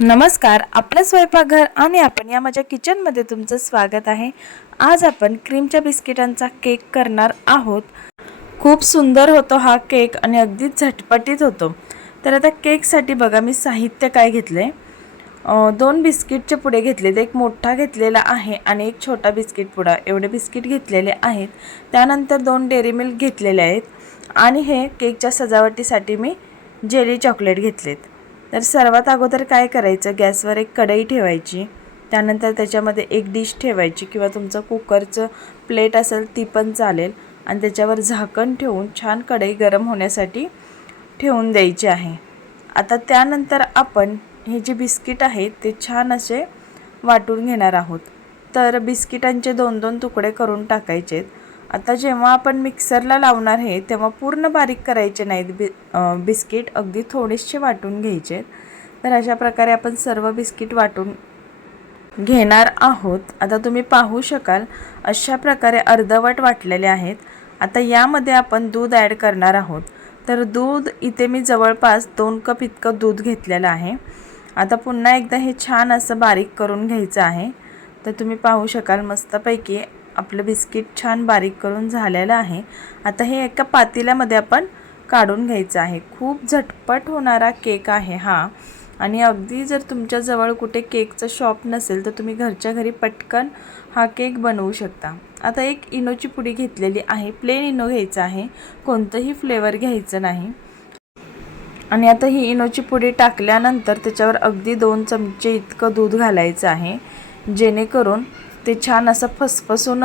नमस्कार आपलं स्वयंपाकघर आणि आपण या माझ्या किचनमध्ये तुमचं स्वागत आहे. आज आपण क्रीमच्या बिस्किटांचा केक करणार आहोत. खूप सुंदर होतो हा केक आणि अगदीच झटपटीत होतो. तर आता केकसाठी बघा मी साहित्य काय घेतलं? आहे दोन बिस्किटचे पुडे घेतलेत. एक मोठा घेतलेला आहे आणि एक छोटा बिस्किट पुडा. एवढे बिस्किट घेतलेले आहेत. त्यानंतर दोन डेअरी मिल्क घेतलेले आहेत. आणि हे केकच्या सजावटीसाठी मी जेली चॉकलेट घेतलेत. तर सर्वात अगोदर काय करायचं? गॅसवर एक कढई ठेवायची. त्यानंतर त्याच्यामध्ये एक डिश ठेवायची किंवा तुमचं कुकरचं प्लेट असेल ती पण चालेल. आणि त्याच्यावर झाकण ठेवून छान कढई गरम होण्यासाठी ठेवून द्यायची आहे. आता त्यानंतर आपण हे जे बिस्किट आहेत ते छान असे वाटून घेणार आहोत. तर बिस्किटांचे दोन दोन तुकडे करून टाकायचे आता जेव्हा आपण मिक्सरला लावणार हे तेव्हा पूर्ण बारीक करायचे नाहीत बि बिस्किट. अगदी थोडेसे वाटून घ्यायचे. तर अशा प्रकारे आपण सर्व बिस्किट वाटून घेणार आहोत. आता तुम्ही पाहू शकाल अशा प्रकारे अर्धवट वाटलेले आहेत. आता यामध्ये आपण दूध ॲड करणार आहोत. तर दूध इथे मी जवळपास दोन कप इतकं दूध घेतलेलं आहे. आता पुन्हा एकदा हे छान असं बारीक करून घ्यायचं आहे. तर तुम्ही पाहू शकाल मस्तपैकी आपलं बिस्किट छान बारीक करून झालेलं आहे. आता हे एका पातेल्यामध्ये आपण काढून घ्यायचं आहे. खूप झटपट होणारा केक आहे हा. आणि अगदी जर तुमच्याजवळ कुठे केकचं शॉप नसेल तर तुम्ही घरच्या घरी पटकन हा केक बनवू शकता. आता एक इनोची पुडी घेतलेली आहे. प्लेन इनो घ्यायचं आहे. कोणतंही फ्लेवर घ्यायचं नाही. आणि आता ही इनोची पुडी टाकल्यानंतर त्याच्यावर अगदी दोन चमचे इतकं दूध घालायचं आहे जेणेकरून ते छान असं फसफसून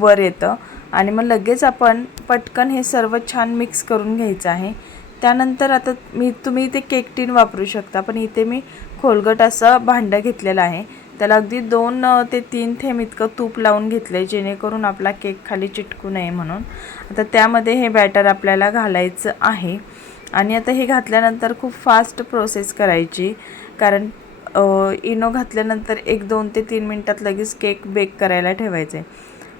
वर येतं. आणि मग लगेच आपण पटकन हे सर्व छान मिक्स करून घ्यायचं आहे. त्यानंतर आता मी तुम्ही इथे केक टीन वापरू शकता पण इथे मी खोलगट असं भांडं घेतलेलं आहे. त्याला अगदी दोन ते तीन थेंब इतकं तूप लावून घेतलं आहे जेणेकरून आपला केक खाली चिटकू नये म्हणून. आता त्यामध्ये हे बॅटर आपल्याला घालायचं आहे. आणि आता हे घातल्यानंतर खूप फास्ट प्रोसेस करायची कारण इनो घातल्यानंतर एक दोन ते तीन मिनटात लगेच केक बेक करायला ठेवायचे.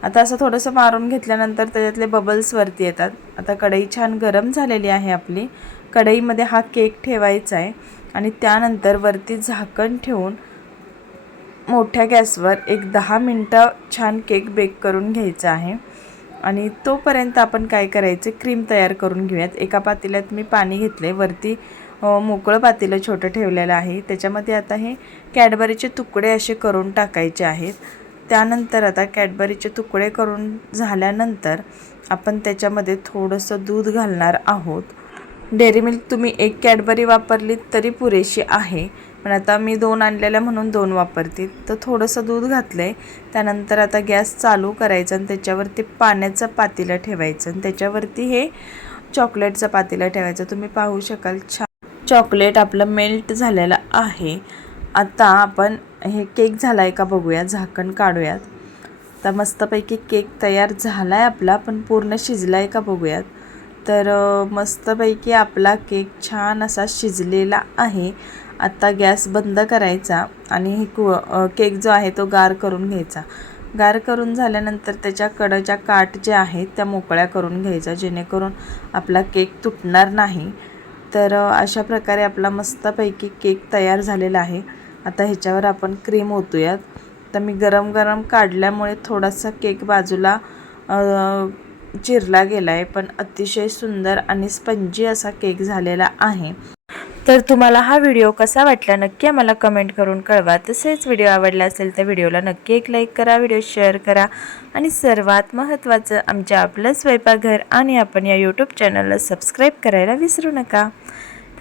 आता असं थोडंसं मारून घेतल्यानंतर त्याच्यातले बबल्स वरती येतात. आता कढई छान गरम झालेली आहे आपली. कढईमध्ये हा केक ठेवायचा आहे आणि त्यानंतर वरती झाकण ठेवून मोठ्या गॅसवर एक दहा मिनटं छान केक बेक करून घ्यायचा आहे. आणि तोपर्यंत आपण काय करायचं? क्रीम तयार करून घेऊयात. एका पातेल्यात मी पाणी घेतले वरती मोकळं पातेलं छोटं ठेवलेलं आहे. त्याच्यामध्ये आता हे कॅडबरीचे तुकडे असे करून टाकायचे आहेत. त्यानंतर आता कॅडबरीचे तुकडे करून झाल्यानंतर आपण त्याच्यामध्ये थोडंसं दूध घालणार आहोत. डेअरी मिल्क तुम्ही एक कॅडबरी वापरलीत तरी पुरेशी आहे. पण आता मी दोन आणलेल्या म्हणून दोन वापरते. तर थोडंसं दूध घातलं आहे त्यानंतर आता गॅस चालू करायचं आणि त्याच्यावरती पाण्याचं पातेलं ठेवायचं. आणि त्याच्यावरती हे चॉकलेटचं पातेलं ठेवायचं. तुम्ही पाहू शकाल छान चॉकलेट आपलं मेल्ट झालेलं आहे. आता आपण हे केक झाला आहे का बघूया झाकण काढूयात. तर मस्तपैकी केक तयार झाला आहे आपला पण पूर्ण शिजला आहे का बघूयात. तर मस्तपैकी आपला केक छान असा शिजलेला आहे. आत्ता गॅस बंद करायचा आणि हे कु केक जो आहे तो गार करून घ्यायचा. गार करून झाल्यानंतर त्याच्या कडच्या काठ ज्या आहेत त्या मोकळ्या करून घ्यायच्या जेणेकरून आपला केक तुटणार नाही. तर अशा प्रकारे आपला मस्तपैकी केक तयार झालेला आहे. आता ह्याच्यावर आपण क्रीम ओतूयात. तर मी गरम गरम काढल्यामुळे थोडासा केक बाजूला चिरला गेला आहे पण अतिशय सुंदर आणि स्पंजी असा केक झालेला आहे. तर तुम्हाला हा व्हिडिओ कसा वाटला नक्की आम्हाला कमेंट करून कळवा. तसेच व्हिडिओ आवडला असेल तर व्हिडिओला नक्की एक लाईक करा व्हिडिओ शेअर करा. आणि सर्वात महत्त्वाचं आमच्या आपलं स्वयंपाकघर आणि आपण या यूट्यूब चॅनलला सबस्क्राईब करायला विसरू नका.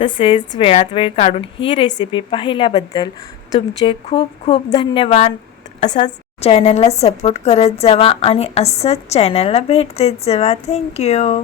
तसेच वेळात वेळ काढून ही रेसिपी पाहिल्याबद्दल तुमचे खूप खूप धन्यवाद. असाच चॅनलला सपोर्ट करत जावा आणि असंच चॅनलला भेट देत जावा. थँक्यू